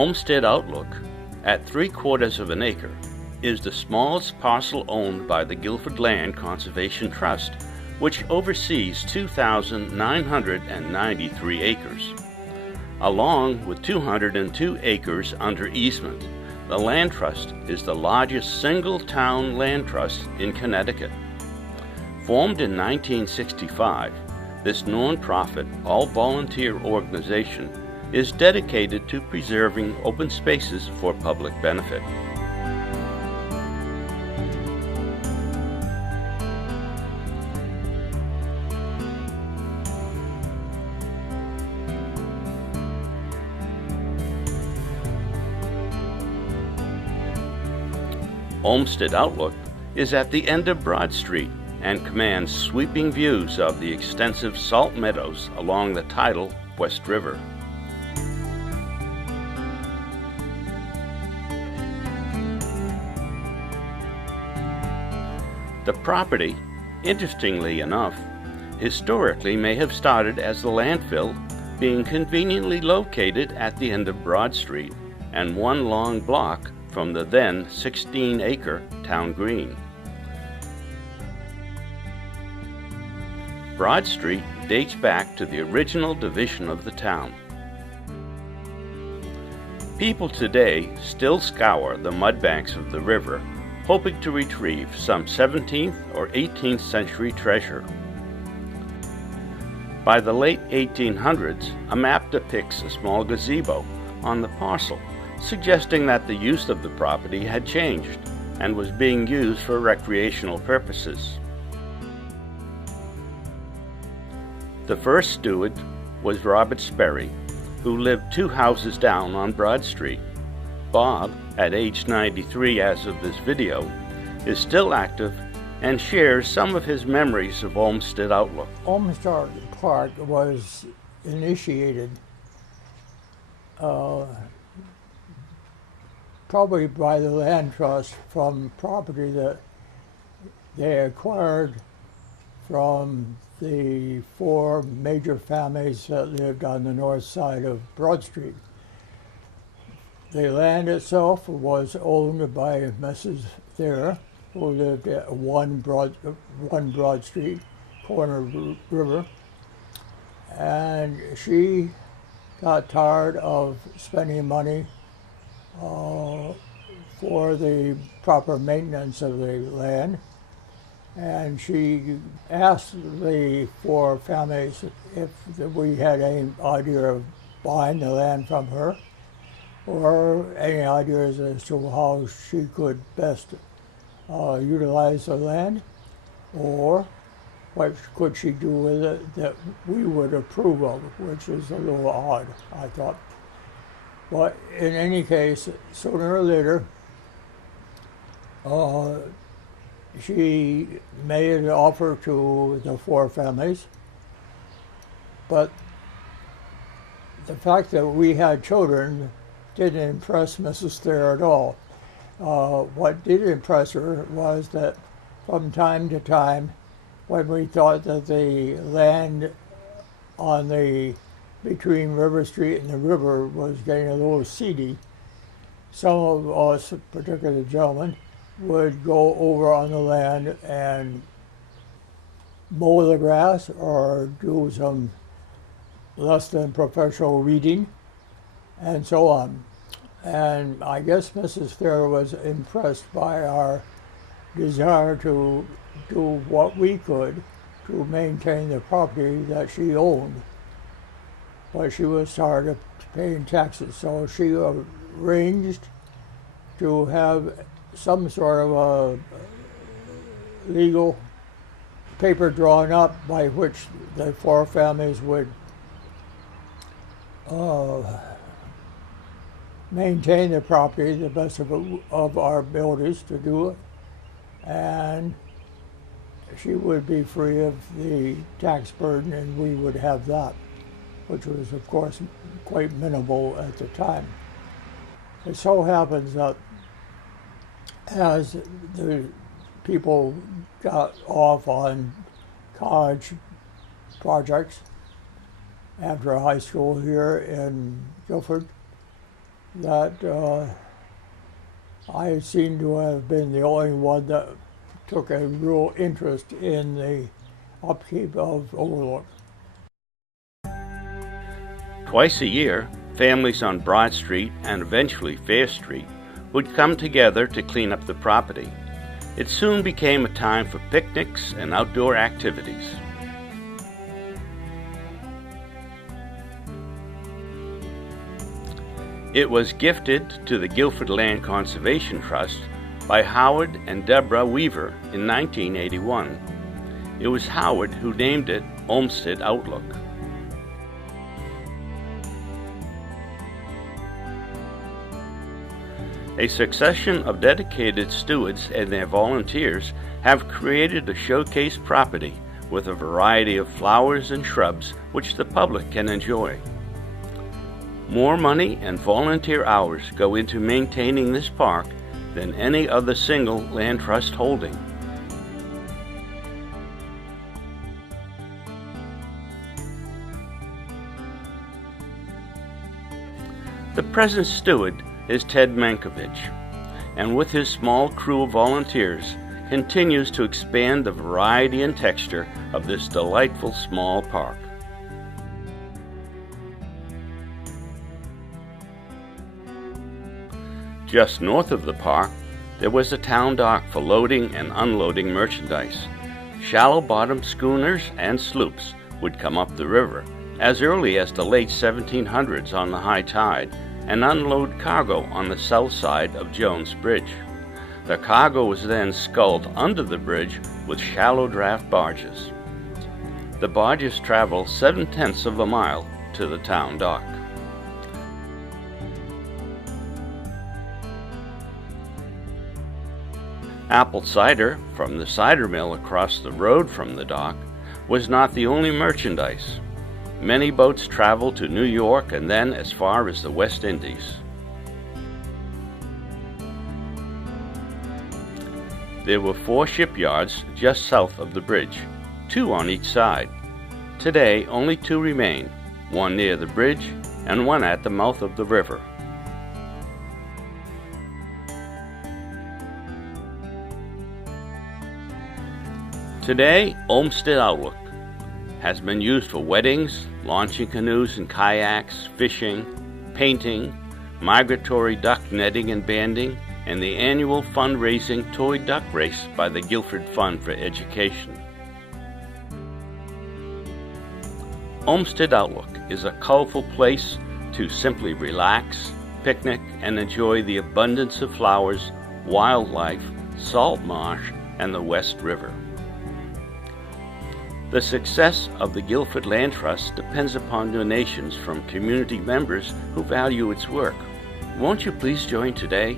Olmsted Outlook, at 3/4 of an acre, is the smallest parcel owned by the Guilford Land Conservation Trust, which oversees 2,993 acres. Along with 202 acres under easement, the Land Trust is the largest single-town land trust in Connecticut. Formed in 1965, this non-profit, all-volunteer organization is dedicated to preserving open spaces for public benefit. Olmsted Outlook is at the end of Broad Street and commands sweeping views of the extensive salt meadows along the tidal West River. The property, interestingly enough, historically may have started as the landfill, being conveniently located at the end of Broad Street and one long block from the then 16-acre town green. Broad Street dates back to the original division of the town. People today still scour the mudbanks of the river, hoping to retrieve some 17th or 18th century treasure. By the late 1800s, a map depicts a small gazebo on the parcel, suggesting that the use of the property had changed and was being used for recreational purposes. The first steward was Robert Sperry, who lived 2 houses down on Broad Street. Bob, at age 93 as of this video, is still active and shares some of his memories of Olmsted Outlook. Olmsted Park was initiated probably by the Land Trust from property that they acquired from the 4 major families that lived on the north side of Broad Street. The land itself was owned by Mrs. Thayer, who lived at 1 Broad Street, corner river, and she got tired of spending money for the proper maintenance of the land, and she asked the 4 families if we had any idea of buying the land from her, or any ideas as to how she could best utilize the land, or what could she do with it that we would approve of, which is a little odd, I thought. But in any case, sooner or later, she made an offer to the 4 families, but the fact that we had children didn't impress Mrs. Thayer at all. What did impress her was that from time to time, when we thought that the land on between River Street and the river was getting a little seedy, some of us, particularly the gentlemen, would go over on the land and mow the grass or do some less than professional weeding and so on. And I guess Mrs. Thayer was impressed by our desire to do what we could to maintain the property that she owned. But she was tired of paying taxes, so she arranged to have some sort of a legal paper drawn up by which the 4 families would maintain the property the best of our abilities to do it, and she would be free of the tax burden and we would have that, which was of course quite minimal at the time. It so happens that as the people got off on college projects after high school here in Guilford, that I seem to have been the only one that took a real interest in the upkeep of Overlook. Twice a year, families on Broad Street and eventually Fair Street would come together to clean up the property. It soon became a time for picnics and outdoor activities. It was gifted to the Guilford Land Conservation Trust by Howard and Deborah Weaver in 1981. It was Howard who named it Olmsted Outlook. A succession of dedicated stewards and their volunteers have created a showcase property with a variety of flowers and shrubs which the public can enjoy. More money and volunteer hours go into maintaining this park than any other single land trust holding. The present steward is Ted Mankiewicz, and with his small crew of volunteers, continues to expand the variety and texture of this delightful small park. Just north of the park, there was a town dock for loading and unloading merchandise. Shallow-bottom schooners and sloops would come up the river as early as the late 1700s on the high tide and unload cargo on the south side of Jones Bridge. The cargo was then sculled under the bridge with shallow draft barges. The barges travel 7/10 of a mile to the town dock. Apple cider from the cider mill across the road from the dock was not the only merchandise. Many boats traveled to New York and then as far as the West Indies. There were 4 shipyards just south of the bridge, 2 on each side. Today, only 2 remain, one near the bridge and one at the mouth of the river. Today, Olmsted Outlook has been used for weddings, launching canoes and kayaks, fishing, painting, migratory duck netting and banding, and the annual fundraising toy duck race by the Guilford Fund for Education. Olmsted Outlook is a colorful place to simply relax, picnic, and enjoy the abundance of flowers, wildlife, salt marsh, and the West River. The success of the Guilford Land Trust depends upon donations from community members who value its work. Won't you please join today?